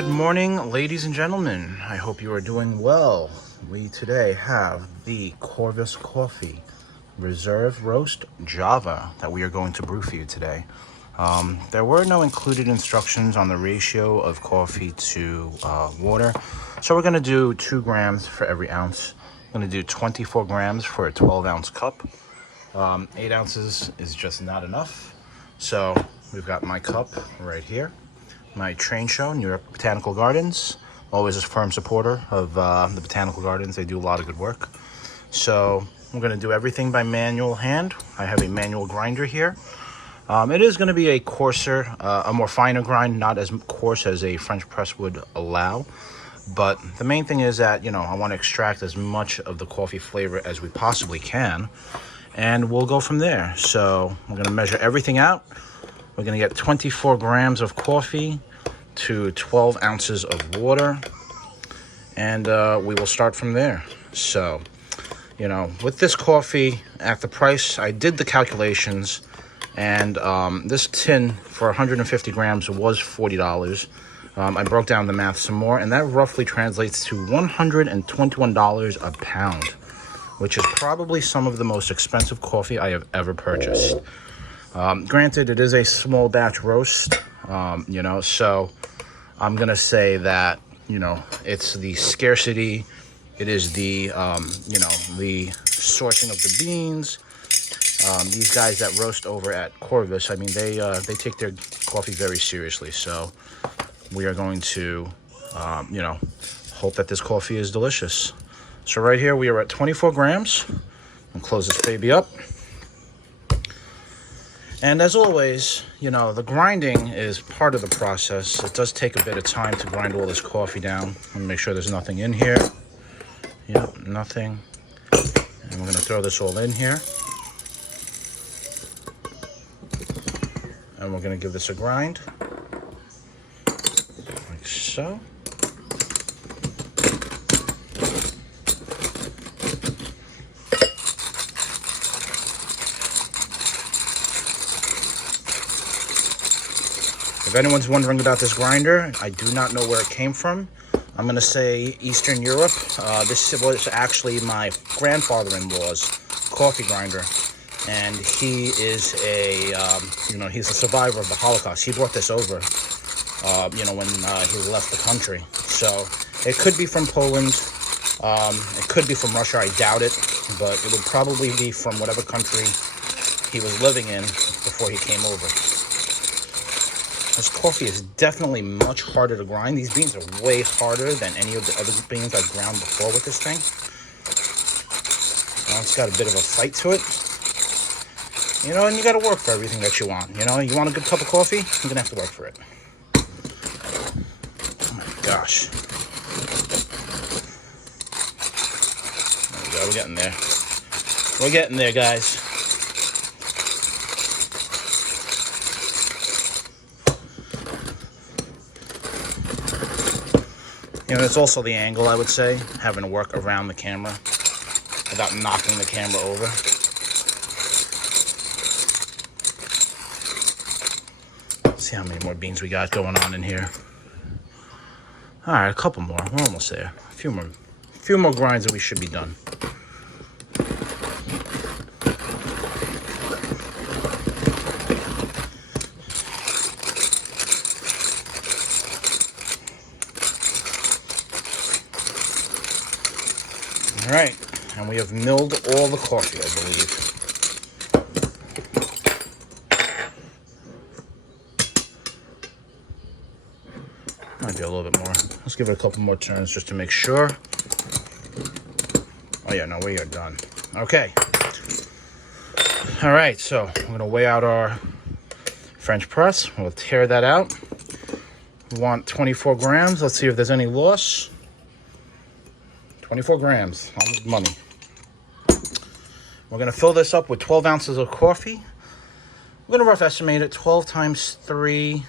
Good morning, ladies and gentlemen. I hope you are doing well. We today have the Corvus Coffee Reserve Roast Java that we are going to brew for you today. There were no included instructions on the ratio of coffee to water, so we're going to do 2 grams for every ounce. I'm going to do 24 grams for a 12-ounce cup. 8 ounces is just not enough, so we've got my cup right here. My train show, New York Botanical Gardens. Always a firm supporter of the Botanical Gardens. They do a lot of good work. So I'm going to do everything by manual hand. I have a manual grinder here. It is going to be a coarser, a more finer grind, not as coarse as a French press would allow. But the main thing is that, I want to extract as much of the coffee flavor as we possibly can. And we'll go from there. So we're going to measure everything out. We're going to get 24 grams of coffee to 12 ounces of water, and we will start from there. So, with this coffee at the price, I did the calculations, and this tin for 150 grams was $40. I broke down the math some more, and that roughly translates to $121 a pound, which is probably some of the most expensive coffee I have ever purchased. Granted, it is a small batch roast, so I'm going to say that, it's the scarcity, it is the, the sourcing of the beans. These guys that roast over at Corvus, they take their coffee very seriously. So we are going to, hope that this coffee is delicious. So right here, we are at 24 grams. I'll close this baby up. And as always, the grinding is part of the process. It does take a bit of time to grind all this coffee down. And make sure there's nothing in here. Yep, nothing. And we're going to throw this all in here. And we're going to give this a grind. Like so. If anyone's wondering about this grinder, I do not know where it came from. I'm going to say Eastern Europe. This was actually my grandfather-in-law's coffee grinder. And he is he's a survivor of the Holocaust. He brought this over, when he left the country. So it could be from Poland. It could be from Russia. I doubt it. But it would probably be from whatever country he was living in before he came over. This coffee is definitely much harder to grind. These beans are way harder than any of the other beans I've ground before with this thing. It's got a bit of a fight to it. And you got to work for everything that you want. You want a good cup of coffee? You're going to have to work for it. Oh my gosh. There we go. We're getting there. We're getting there, guys. It's also the angle, I would say, having to work around the camera without knocking the camera over. Let's see how many more beans we got going on in here. All right, a couple more. We're almost there. A few more grinds and we should be done. All right, and we have milled all the coffee, I believe. Might be a little bit more. Let's give it a couple more turns just to make sure. Oh yeah, no, we are done. Okay. All right, so I'm gonna weigh out our French press. We'll tear that out. We want 24 grams. Let's see if there's any loss. 24 grams, almost money. We're going to fill this up with 12 ounces of coffee. We're going to rough estimate it. 12 times 3,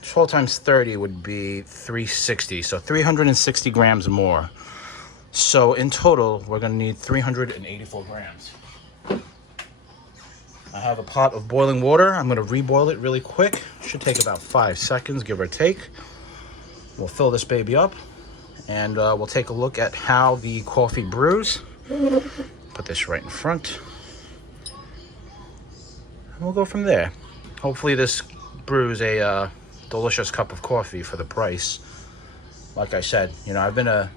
12 times 30 would be 360. So 360 grams more. So in total, we're going to need 384 grams. I have a pot of boiling water. I'm going to reboil it really quick. Should take about 5 seconds, give or take. We'll fill this baby up, and we'll take a look at how the coffee brews. Put this right in front. And we'll go from there. Hopefully this brews a delicious cup of coffee for the price. Like I said, you know, I've been a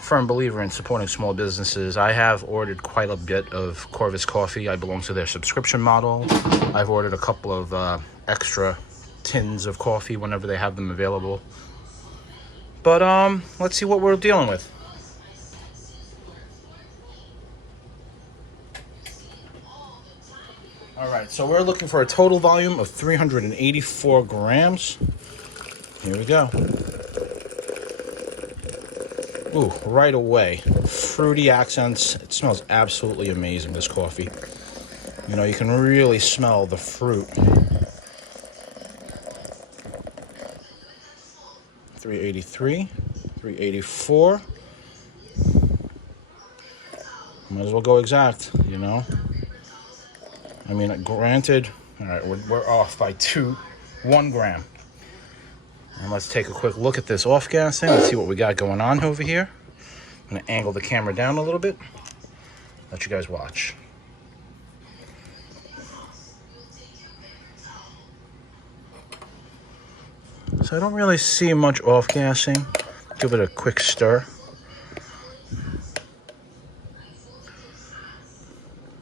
firm believer in supporting small businesses. I have ordered quite a bit of Corvus coffee. I belong to their subscription model. I've ordered a couple of extra tins of coffee whenever they have them available. But let's see what we're dealing with. All right, so we're looking for a total volume of 384 grams. Here we go. Ooh, right away, fruity accents. It smells absolutely amazing, this coffee. You know, you can really smell the fruit. 383, 384. Might as well go exact, you know. I mean, granted, all right, we're off by 1 gram. And let's take a quick look at this off-gassing. Let's see what we got going on over here. I'm going to angle the camera down a little bit. Let you guys watch. So I don't really see much off-gassing. Give it a quick stir.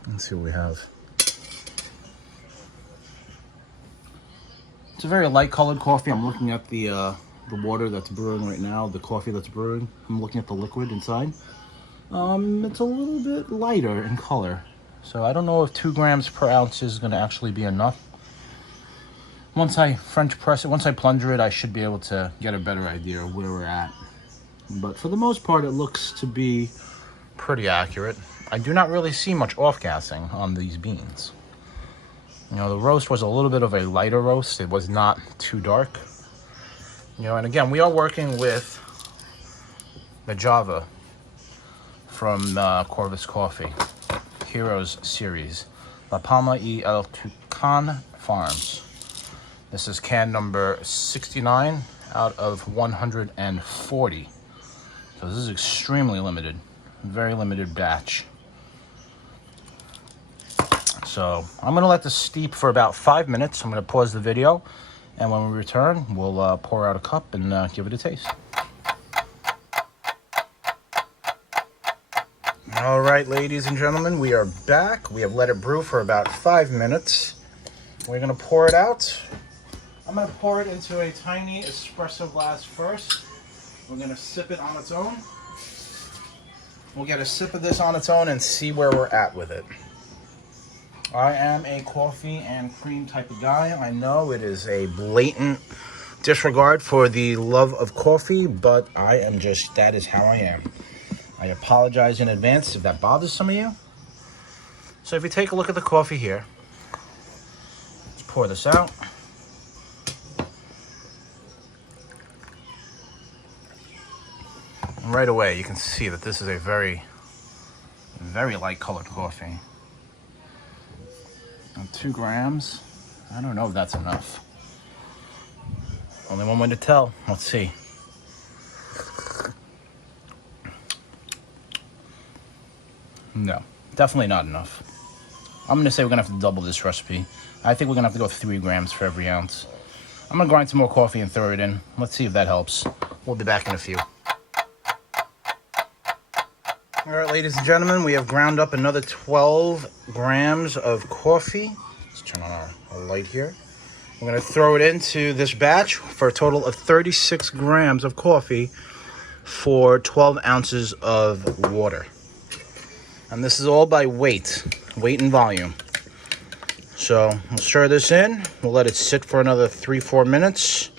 Let's see what we have. It's a very light colored coffee. I'm looking at the water that's brewing right now, the coffee that's brewing. I'm looking at the liquid inside. It's a little bit lighter in color. So I don't know if 2 grams per ounce is going to actually be enough. Once I French press it, once I plunger it, I should be able to get a better idea of where we're at. But for the most part, it looks to be pretty accurate. I do not really see much off-gassing on these beans. You know, the roast was a little bit of a lighter roast. It was not too dark. You know, and again, we are working with the Java from Corvus Coffee Heroes series, La Palma y el Tucán Farms. This is can number 69 out of 140. So this is extremely limited, very limited batch. So I'm gonna let this steep for about 5 minutes. I'm gonna pause the video, and when we return, we'll pour out a cup and give it a taste. All right, ladies and gentlemen, we are back. We have let it brew for about 5 minutes. We're gonna pour it out. I'm gonna pour it into a tiny espresso glass first. We're gonna sip it on its own. We'll get a sip of this on its own and see where we're at with it. I am a coffee and cream type of guy. I know it is a blatant disregard for the love of coffee, but I am just, that is how I am. I apologize in advance if that bothers some of you. So if you take a look at the coffee here, let's pour this out. And right away, you can see that this is a very, very light colored coffee. 2 grams. I don't know if that's enough. Only one way to tell. Let's see. No, definitely not enough. I'm gonna say we're gonna have to double this recipe. I think we're gonna have to go 3 grams for every ounce. I'm gonna grind some more coffee and throw it in. Let's see if that helps. We'll be back in a few. All right, ladies and gentlemen, we have ground up another 12 grams of coffee. Let's turn on our light here. We're going to throw it into this batch for a total of 36 grams of coffee for 12 ounces of water. And this is all by weight and volume. So we'll stir this in. We'll let it sit for another 3-4 minutes.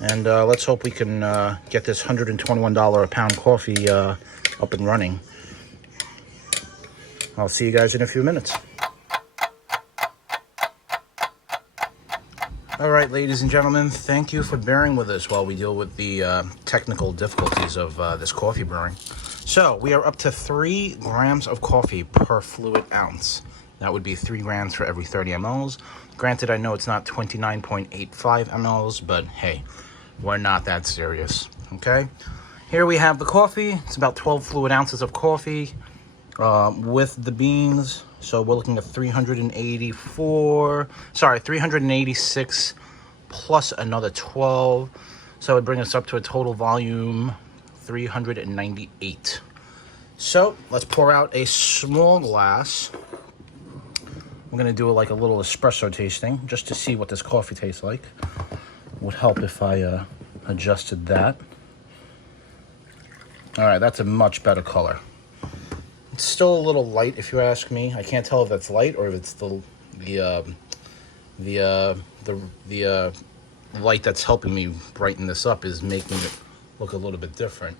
And let's hope we can get this $121 a pound coffee up and running. I'll see you guys in a few minutes. All right, ladies and gentlemen, thank you for bearing with us while we deal with the technical difficulties of this coffee brewing. So we are up to 3 grams of coffee per fluid ounce. That would be 3 grams for every 30 mLs. Granted, I know it's not 29.85 mLs, but hey, we're not that serious, okay? Here we have the coffee. It's about 12 fluid ounces of coffee with the beans. So we're looking at 386 plus another 12. So it would bring us up to a total volume 398. So let's pour out a small glass. I'm gonna do like a little espresso tasting just to see what this coffee tastes like. Would help if I adjusted that. All right, that's a much better color. It's still a little light, if you ask me. I can't tell if that's light or if it's the light that's helping me brighten this up is making it look a little bit different.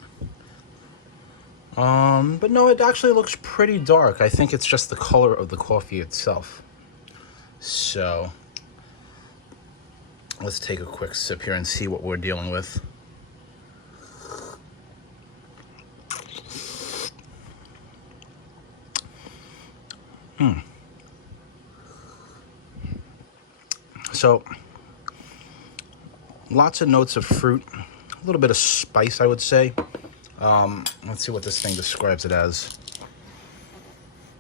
But no, it actually looks pretty dark. I think it's just the color of the coffee itself. So let's take a quick sip here and see what we're dealing with. So lots of notes of fruit, a little bit of spice, I would say. Let's see what this thing describes it as.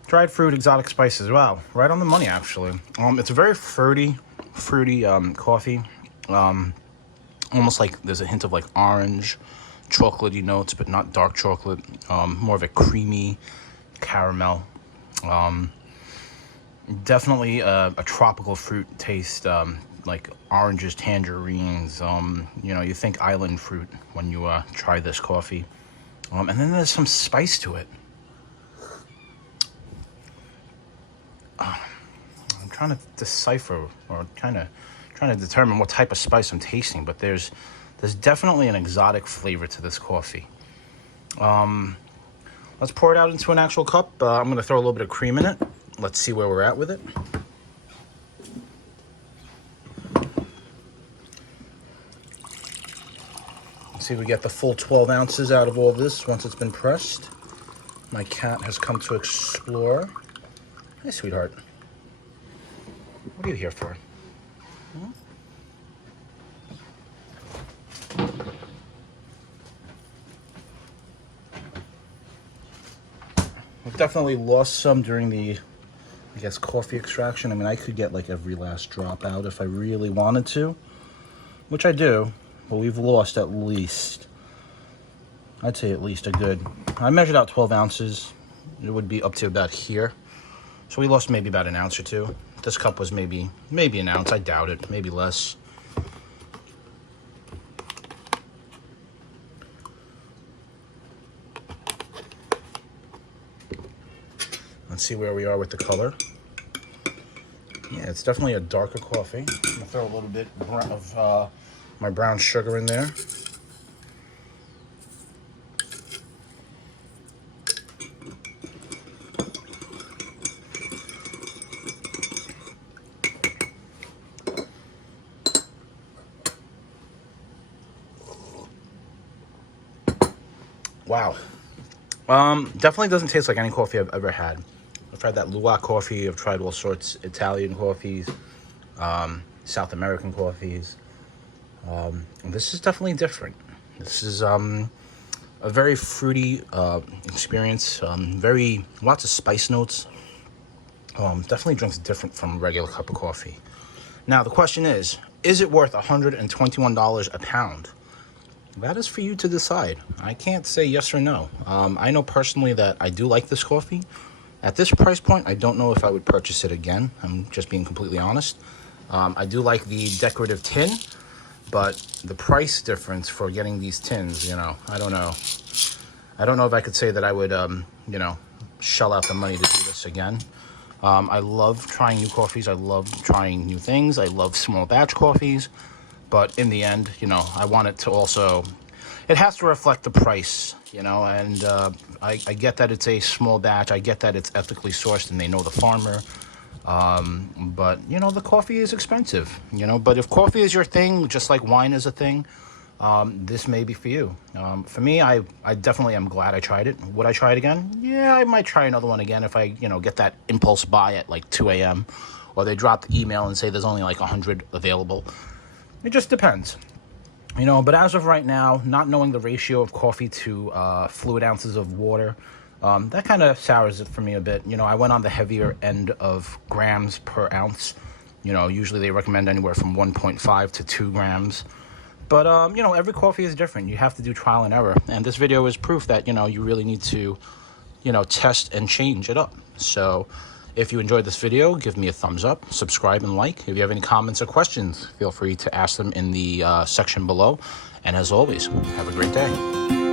Dried fruit, exotic spices. Wow, right on the money, actually. It's a very fruity coffee. Almost like there's a hint of like orange, chocolatey notes, but not dark chocolate. More of a creamy caramel. Definitely a tropical fruit taste, like oranges, tangerines. You know, you think island fruit when you try this coffee. And then there's some spice to it. I'm trying to decipher or trying to determine what type of spice I'm tasting, but there's definitely an exotic flavor to this coffee. Let's pour it out into an actual cup. I'm going to throw a little bit of cream in it. Let's see where we're at with it. Let's see if we get the full 12 ounces out of all this once it's been pressed. My cat has come to explore. Hey, sweetheart. What are you here for? I've definitely lost some during the, I guess, coffee extraction. I mean, I could get like every last drop out if I really wanted to, which I do, but we've lost at least, I'd say at least a good, I measured out 12 ounces. It would be up to about here. So we lost maybe about an ounce or two. This cup was maybe an ounce. I doubt it, maybe less. Let's see where we are with the color. Yeah, it's definitely a darker coffee. I'm gonna throw a little bit of my brown sugar in there. Wow. Definitely doesn't taste like any coffee I've ever had. I've tried that Luwak coffee. I've tried all sorts Italian coffees, South American coffees. This is definitely different. This is a very fruity experience. Lots of spice notes. Definitely drinks different from a regular cup of coffee. Now the question is it worth $121 a pound? That is for you to decide. I can't say yes or no. I know personally that I do like this coffee. At this price point, I don't know if I would purchase it again. I'm just being completely honest. I do like the decorative tin, but the price difference for getting these tins, you know, I don't know. I don't know if I could say that I would, you know, shell out the money to do this again. I love trying new coffees. I love trying new things. I love small batch coffees. But in the end, you know, I want it to also, it has to reflect the price, you know, and I get that it's a small batch. I get that it's ethically sourced and they know the farmer. But, you know, the coffee is expensive, you know, but if coffee is your thing, just like wine is a thing, this may be for you. For me, I definitely am glad I tried it. Would I try it again? Yeah, I might try another one again if I, you know, get that impulse buy at like 2 a.m. or they drop the email and say there's only like 100 available. It just depends. You know, but as of right now, not knowing the ratio of coffee to fluid ounces of water, that kind of sours it for me a bit. You know, I went on the heavier end of grams per ounce. You know, usually they recommend anywhere from 1.5 to 2 grams. But, you know, every coffee is different. You have to do trial and error. And this video is proof that, you know, you really need to, you know, test and change it up. So if you enjoyed this video, give me a thumbs up, subscribe, and like. If you have any comments or questions, feel free to ask them in the section below. And as always, have a great day.